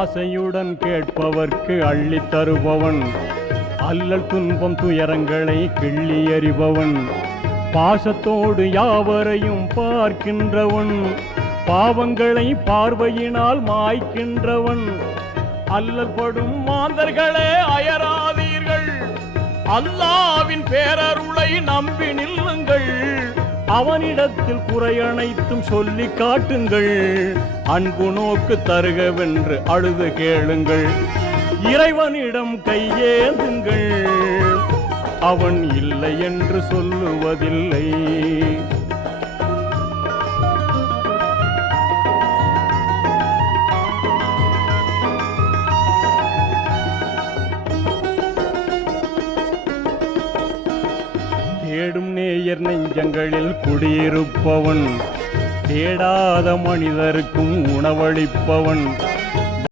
ஆசையுடன் கேட்பவர்க்கு அள்ளி தருபவன் அல்லல் துன்பம் துயரங்களை கிள்ளி எறிபவன் பாசத்தோடு யாவரையும் பார்க்கின்றவன் பாவங்களை பார்வையினால் மாய்க்கின்றவன் அல்லல் படும் மாந்தர்களே அயராதீர்கள் அல்லாவின் பேரருளை நம்பி நில்லுங்கள் அவனிடத்தில் குறையனைத்தும் சொல்லி காட்டுங்கள் அன்பு நோக்கு தருகவென்று அழுது கேளுங்கள் இறைவனிடம் கையேந்துங்கள் அவன் இல்லை என்று சொல்லுவதில்லை தேடும் நேயர் நெஞ்சங்களில் குடியிருப்பவன் தேடாத மனிதருக்கும் உணவளிப்பவன்